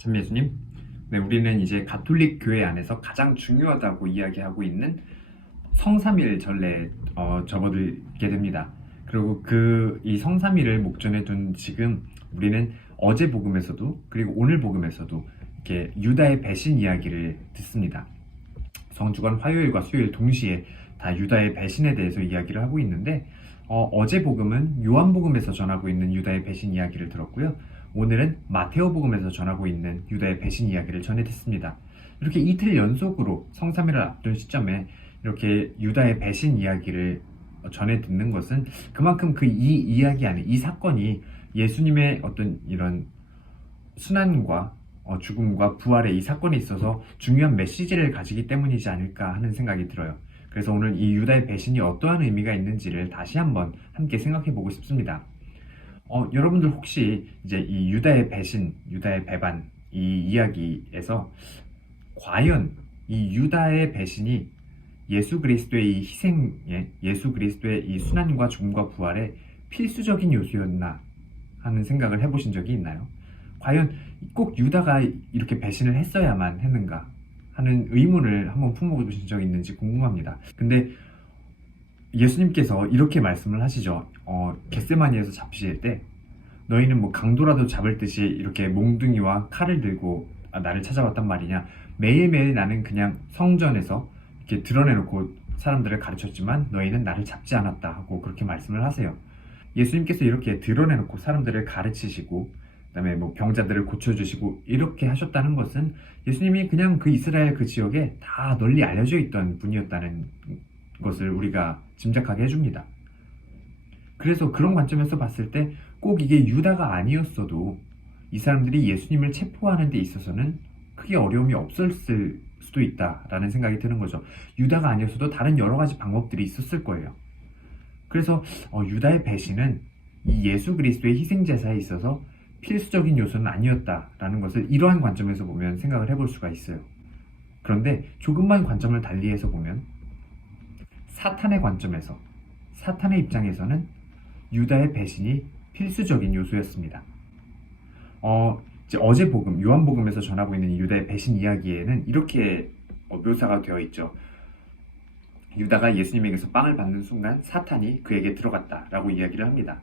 참 예수님, 네, 우리는 이제 가톨릭 교회 안에서 가장 중요하다고 이야기하고 있는 성삼일 전례에 접어들게 됩니다. 그리고 이 성삼일을 목전에 둔 지금 우리는 어제 복음에서도 그리고 오늘 복음에서도 이렇게 유다의 배신 이야기를 듣습니다. 성주간 화요일과 수요일 동시에 다 유다의 배신에 대해서 이야기를 하고 있는데 어제 복음은 요한복음에서 전하고 있는 유다의 배신 이야기를 들었고요. 오늘은 마테오복음에서 전하고 있는 유다의 배신 이야기를 전해 듣습니다. 이렇게 이틀 연속으로 성삼일을 앞둔 시점에 이렇게 유다의 배신 이야기를 전해 듣는 것은 그만큼 이 이야기 안에 이 사건이 예수님의 어떤 이런 순환과 죽음과 부활의 이 사건에 있어서 중요한 메시지를 가지기 때문이지 않을까 하는 생각이 들어요. 그래서 오늘 이 유다의 배신이 어떠한 의미가 있는지를 다시 한번 함께 생각해 보고 싶습니다. 여러분들 혹시 이제 이 유다의 배신, 유다의 배반 이 이야기에서 과연 이 유다의 배신이 예수 그리스도의 이 희생에, 예수 그리스도의 이 순환과 죽음과 부활의 필수적인 요소였나 하는 생각을 해보신 적이 있나요? 과연 꼭 유다가 이렇게 배신을 했어야만 했는가 하는 의문을 한번 품어보신 적이 있는지 궁금합니다. 근데 예수님께서 이렇게 말씀을 하시죠. 겟세마니에서 잡히실 때 너희는 뭐 강도라도 잡을 듯이 이렇게 몽둥이와 칼을 들고 나를 찾아왔단 말이냐. 매일매일 나는 그냥 성전에서 이렇게 드러내놓고 사람들을 가르쳤지만 너희는 나를 잡지 않았다 하고 그렇게 말씀을 하세요. 예수님께서 이렇게 드러내놓고 사람들을 가르치시고 그다음에 뭐 병자들을 고쳐주시고 이렇게 하셨다는 것은 예수님이 그냥 그 이스라엘 그 지역에 다 널리 알려져 있던 분이었다는 것을 우리가 짐작하게 해줍니다. 그래서 그런 관점에서 봤을 때 꼭 이게 유다가 아니었어도 이 사람들이 예수님을 체포하는 데 있어서는 크게 어려움이 없었을 수도 있다라는 생각이 드는 거죠. 유다가 아니었어도 다른 여러 가지 방법들이 있었을 거예요. 그래서 유다의 배신은 이 예수 그리스도의 희생제사에 있어서 필수적인 요소는 아니었다라는 것을 이러한 관점에서 보면 생각을 해볼 수가 있어요. 그런데 조금만 관점을 달리해서 보면 사탄의 관점에서, 사탄의 입장에서는 유다의 배신이 필수적인 요소였습니다. 이제 어제 복음, 요한복음에서 전하고 있는 유다의 배신 이야기에는 이렇게 묘사가 되어 있죠. 유다가 예수님에게서 빵을 받는 순간 사탄이 그에게 들어갔다라고 이야기를 합니다.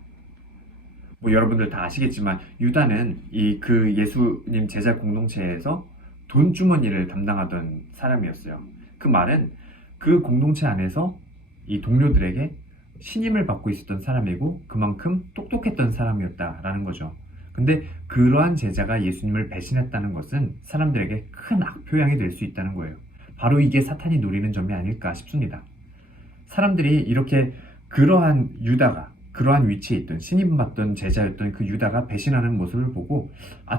뭐 여러분들 다 아시겠지만 유다는 그 예수님 제자 공동체에서 돈 주머니를 담당하던 사람이었어요. 그 말은 그 공동체 안에서 이 동료들에게 신임을 받고 있었던 사람이고 그만큼 똑똑했던 사람이었다라는 거죠. 근데 그러한 제자가 예수님을 배신했다는 것은 사람들에게 큰 악표양이 될 수 있다는 거예요. 바로 이게 사탄이 노리는 점이 아닐까 싶습니다. 사람들이 이렇게 그러한 유다가 그러한 위치에 있던 신임받던 제자였던 그 유다가 배신하는 모습을 보고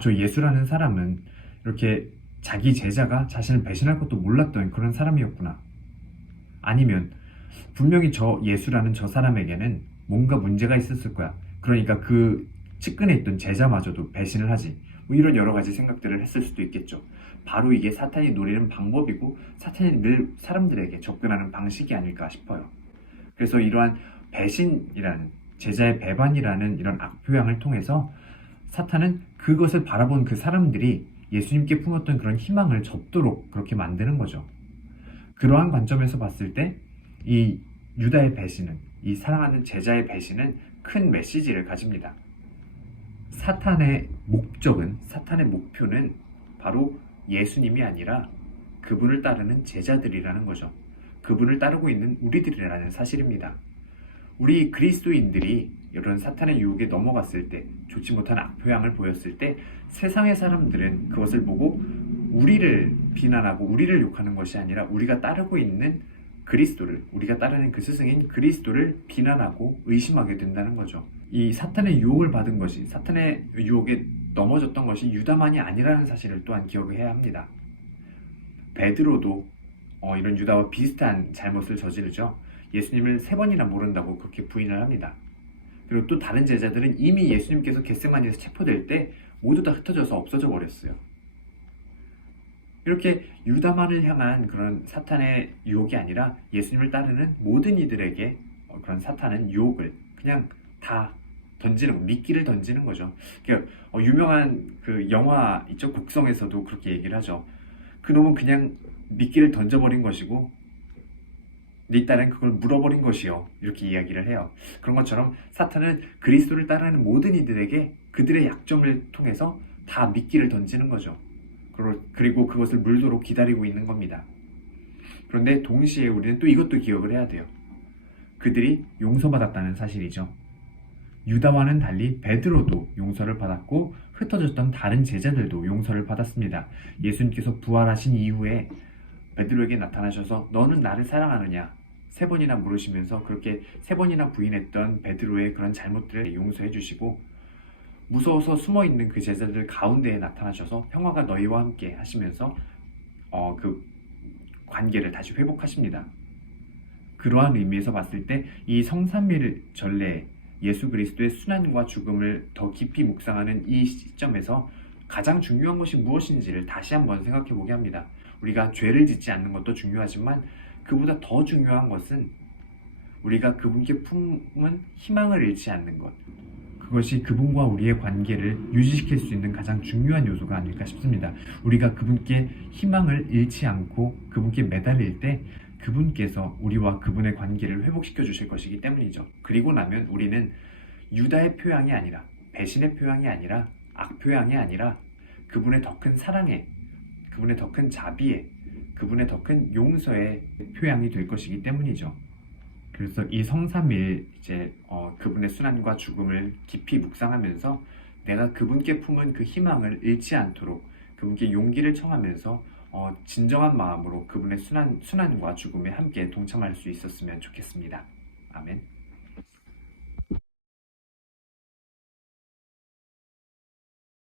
저 예수라는 사람은 이렇게 자기 제자가 자신을 배신할 것도 몰랐던 그런 사람이었구나. 아니면 분명히 저 예수라는 저 사람에게는 뭔가 문제가 있었을 거야. 그러니까 그 측근에 있던 제자마저도 배신을 하지. 뭐 이런 여러 가지 생각들을 했을 수도 있겠죠. 바로 이게 사탄이 노리는 방법이고 사탄이 늘 사람들에게 접근하는 방식이 아닐까 싶어요. 그래서 이러한 배신이라는 제자의 배반이라는 이런 악표양을 통해서 사탄은 그것을 바라본 그 사람들이 예수님께 품었던 그런 희망을 접도록 그렇게 만드는 거죠. 그러한 관점에서 봤을 때 이 유다의 배신은, 이 사랑하는 제자의 배신은 큰 메시지를 가집니다. 사탄의 목적은, 사탄의 목표는 바로 예수님이 아니라 그분을 따르는 제자들이라는 거죠. 그분을 따르고 있는 우리들이라는 사실입니다. 우리 그리스도인들이 이런 사탄의 유혹에 넘어갔을 때, 좋지 못한 악표양을 보였을 때 세상의 사람들은 그것을 보고 우리를 비난하고 우리를 욕하는 것이 아니라 우리가 따르고 있는 그리스도를, 우리가 따르는 그 스승인 그리스도를 비난하고 의심하게 된다는 거죠. 이 사탄의 유혹을 받은 것이, 사탄의 유혹에 넘어졌던 것이 유다만이 아니라는 사실을 또한 기억해야 합니다. 베드로도 이런 유다와 비슷한 잘못을 저지르죠. 예수님을 3번이나 모른다고 그렇게 부인을 합니다. 그리고 또 다른 제자들은 이미 예수님께서 겟세마니에서 체포될 때 모두 다 흩어져서 없어져 버렸어요. 이렇게 유다만을 향한 그런 사탄의 유혹이 아니라 예수님을 따르는 모든 이들에게 그런 사탄은 유혹을 그냥 다 던지는 미끼를 던지는 거죠. 그러니까 유명한 그 영화 있죠. 국성에서도 그렇게 얘기를 하죠. 그놈은 그냥 미끼를 던져버린 것이고 네 딸은 그걸 물어버린 것이요. 이렇게 이야기를 해요. 그런 것처럼 사탄은 그리스도를 따르는 모든 이들에게 그들의 약점을 통해서 다 미끼를 던지는 거죠. 그리고 그것을 물도록 기다리고 있는 겁니다. 그런데 동시에 우리는 또 이것도 기억을 해야 돼요. 그들이 용서받았다는 사실이죠. 유다와는 달리 베드로도 용서를 받았고 흩어졌던 다른 제자들도 용서를 받았습니다. 예수님께서 부활하신 이후에 베드로에게 나타나셔서 너는 나를 사랑하느냐 3번이나 물으시면서 그렇게 3번이나 부인했던 베드로의 그런 잘못들을 용서해 주시고 무서워서 숨어있는 그 제자들 가운데에 나타나셔서 평화가 너희와 함께 하시면서 그 관계를 다시 회복하십니다. 그러한 의미에서 봤을 때 이 성삼일 전례 예수 그리스도의 순환과 죽음을 더 깊이 묵상하는 이 시점에서 가장 중요한 것이 무엇인지를 다시 한번 생각해 보게 합니다. 우리가 죄를 짓지 않는 것도 중요하지만 그보다 더 중요한 것은 우리가 그분께 품은 희망을 잃지 않는 것. 그것이 그분과 우리의 관계를 유지시킬 수 있는 가장 중요한 요소가 아닐까 싶습니다. 우리가 그분께 희망을 잃지 않고 그분께 매달릴 때 그분께서 우리와 그분의 관계를 회복시켜 주실 것이기 때문이죠. 그리고 나면 우리는 유다의 표양이 아니라 배신의 표양이 아니라 악표양이 아니라 그분의 더 큰 사랑에 그분의 더 큰 자비에 그분의 더 큰 용서의 표양이 될 것이기 때문이죠. 그래서 이 성삼일 이제 그분의 순환과 죽음을 깊이 묵상하면서 내가 그분께 품은 그 희망을 잃지 않도록 그분께 용기를 청하면서 진정한 마음으로 그분의 순환과 죽음에 함께 동참할 수 있었으면 좋겠습니다. 아멘.